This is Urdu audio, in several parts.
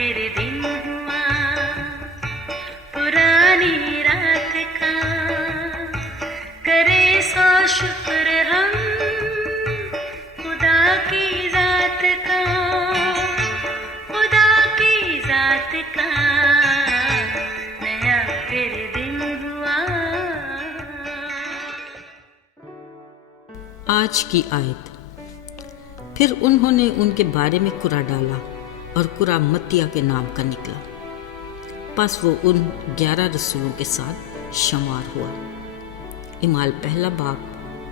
پھر دن ہوا پرانی رات کا، کرے سو شکر ہم خدا کی ذات کا، خدا کی ذات کا نیا پھر دن ہوا۔ آج کی آیت۔ پھر انہوں نے ان کے بارے میں قرعہ ڈالا اور قرعہ متیہ کے نام کا نکلا، پس وہ ان 11 رسولوں کے ساتھ شمار ہوا۔ اعمال پہلا باب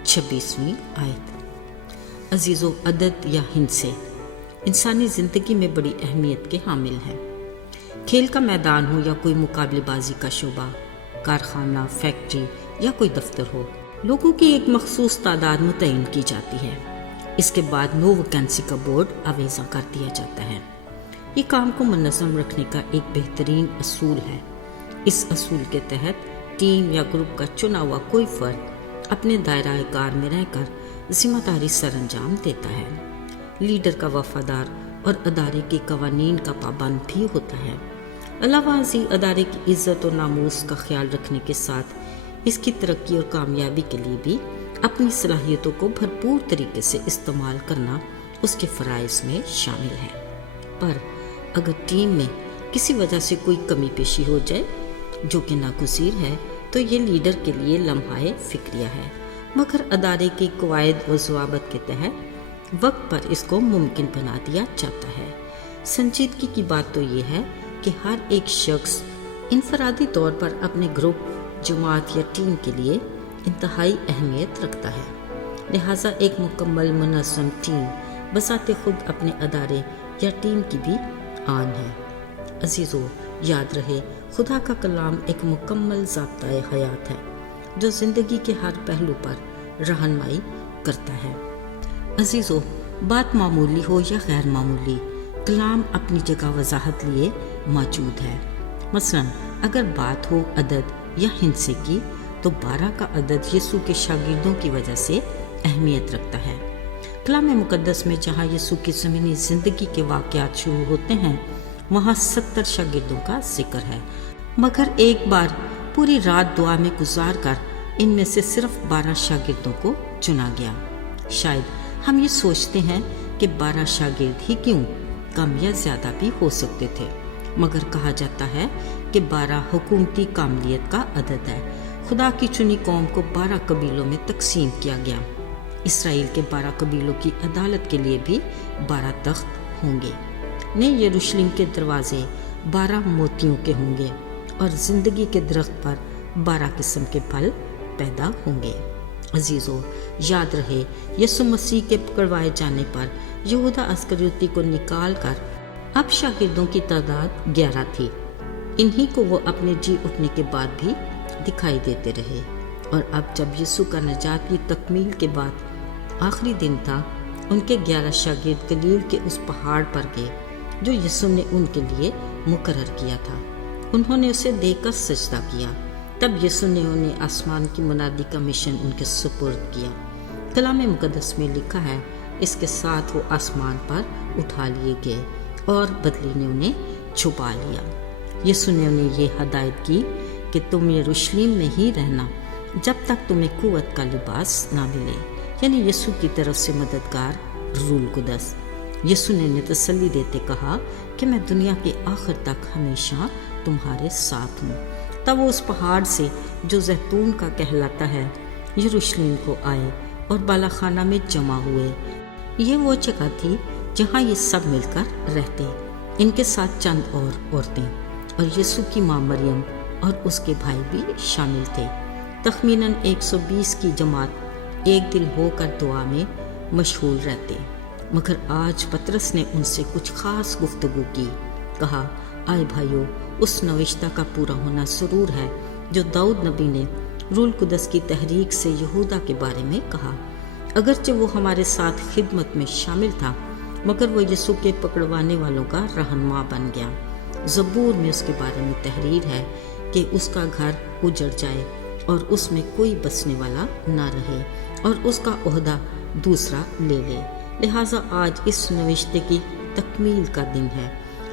26ویں آیت۔ عزیزو، عدد یا ہندسے انسانی زندگی میں بڑی اہمیت کے حامل ہیں۔ کھیل کا میدان ہو یا کوئی مقابلے بازی کا شعبہ، کارخانہ، فیکٹری یا کوئی دفتر ہو، لوگوں کی ایک مخصوص تعداد متعین کی جاتی ہے۔ اس کے بعد نو ویکینسی کا بورڈ آویزاں کر دیا جاتا ہے۔ یہ کام کو منظم رکھنے کا ایک بہترین اصول ہے۔ اس اصول کے تحت ٹیم یا گروپ کا چنا ہوا کوئی فرد اپنے دائرہ کار میں رہ کر ذمہ داری سر انجام دیتا ہے۔ لیڈر کا وفادار اور ادارے کے قوانین کا پابند بھی ہوتا ہے۔ علاوہ ازیں ادارے کی عزت و ناموس کا خیال رکھنے کے ساتھ اس کی ترقی اور کامیابی کے لیے بھی اپنی صلاحیتوں کو بھرپور طریقے سے استعمال کرنا اس کے فرائض میں شامل ہے۔ پر اگر ٹیم میں کسی وجہ سے کوئی کمی پیشی ہو جائے جو کہ ناگزیر ہے تو یہ لیڈر کے لیے لمحہ فکریہ ہے، مگر ادارے کے قواعد و ضوابط کے تحت وقت پر اس کو ممکن بنا دیا جاتا ہے۔ سنجیدگی کی بات تو یہ ہے کہ ہر ایک شخص انفرادی طور پر اپنے گروپ، جماعت یا ٹیم کے لیے انتہائی اہمیت رکھتا ہے، لہٰذا ایک مکمل منظم ٹیم بذات خود اپنے ادارے یا ٹیم کی بھی آن ہے۔ عزیزو، یاد رہے خدا کا کلام ایک مکمل ضابطۂ حیات ہے جو زندگی کے ہر پہلو پر رہنمائی کرتا ہے۔ عزیزو، بات معمولی ہو یا غیر معمولی، کلام اپنی جگہ وضاحت لیے موجود ہے۔ مثلا اگر بات ہو عدد یا ہندسے کی تو 12 کا عدد یسوع کے شاگردوں کی وجہ سے اہمیت رکھتا ہے۔ کلام مقدس میں جہاں یسوع کی زمینی زندگی کے واقعات شروع ہوتے ہیں وہاں 70 شاگردوں کا ذکر ہے، مگر ایک بار پوری رات دعا میں گزار کر ان میں سے صرف 12 شاگردوں کو چنا گیا۔ شاید ہم یہ سوچتے ہیں کہ 12 شاگرد ہی کیوں، کم یا زیادہ بھی ہو سکتے تھے، مگر کہا جاتا ہے کہ 12 حکومتی کاملیت کا عدد ہے۔ خدا کی چنی قوم کو 12 قبیلوں میں تقسیم کیا گیا۔ اسرائیل کے 12 قبیلوں کی عدالت کے لیے بھی 12 تخت ہوں گے۔ نئے یروشلم کے دروازے 12 موتیوں کے ہوں گے اور زندگی کے درخت پر 12 قسم کے پھل پیدا ہوں گے۔ عزیزو، یاد رہے یسوع مسیح کے پکڑوائے جانے پر یہودا اسکریوتی کو نکال کر اب شاگردوں کی تعداد 11 تھی۔ انہی کو وہ اپنے جی اٹھنے کے بعد بھی دکھائی دیتے رہے، اور اب جب یسوع کا نجات کی تکمیل کے بعد آخری دن تھا، ان کے 11 شاگرد گلیل کے اس پہاڑ پر گئے جو یسوع نے ان کے لیے مقرر کیا تھا۔ انہوں نے اسے دیکھ کر سجدہ کیا۔ تب یسوع نے انہیں آسمان کی منادی کا مشن ان کے سپرد کیا۔ کلام مقدس میں لکھا ہے، اس کے ساتھ وہ آسمان پر اٹھا لیے گئے اور بدلی نے انہیں چھپا لیا۔ یسوع نے انہیں یہ ہدایت کی کہ تم یروشلم میں ہی رہنا جب تک تمہیں قوت کا لباس نہ ملے، یعنی یسوع کی طرف سے مددگار روح القدس۔ یسوع نے انہیں تسلی دیتے کہا کہ میں دنیا کے آخر تک ہمیشہ تمہارے ساتھ ہوں۔ تب وہ اس پہاڑ سے جو زیتون کا کہلاتا ہے یروشلم کو آئے اور بالا خانہ میں جمع ہوئے۔ یہ وہ جگہ تھی جہاں یہ سب مل کر رہتے، ان کے ساتھ چند اور عورتیں اور یسوع کی ماں مریم اور اس کے بھائی بھی شامل تھے۔ تخمیناً 120 کی جماعت ایک دل ہو کر دعا میں مشغول رہتے، مگر آج پطرس نے ان سے کچھ خاص گفتگو کی۔ کہا، آئے بھائیو، اس نوشتہ کا پورا ہونا ضرور ہے جو داؤد نبی نے روح القدس کی تحریک سے یہودا کے بارے میں کہا۔ اگرچہ وہ ہمارے ساتھ خدمت میں شامل تھا، مگر وہ یسوع کے پکڑوانے والوں کا رہنما بن گیا۔ زبور میں اس کے بارے میں تحریر ہے کہ اس کا گھر اجڑ جائے اور اس میں کوئی بسنے والا نہ رہے اور اس کا عہدہ دوسرا لے لے۔ لہٰذا آج اس نوشتے کی تکمیل کا دن ہے۔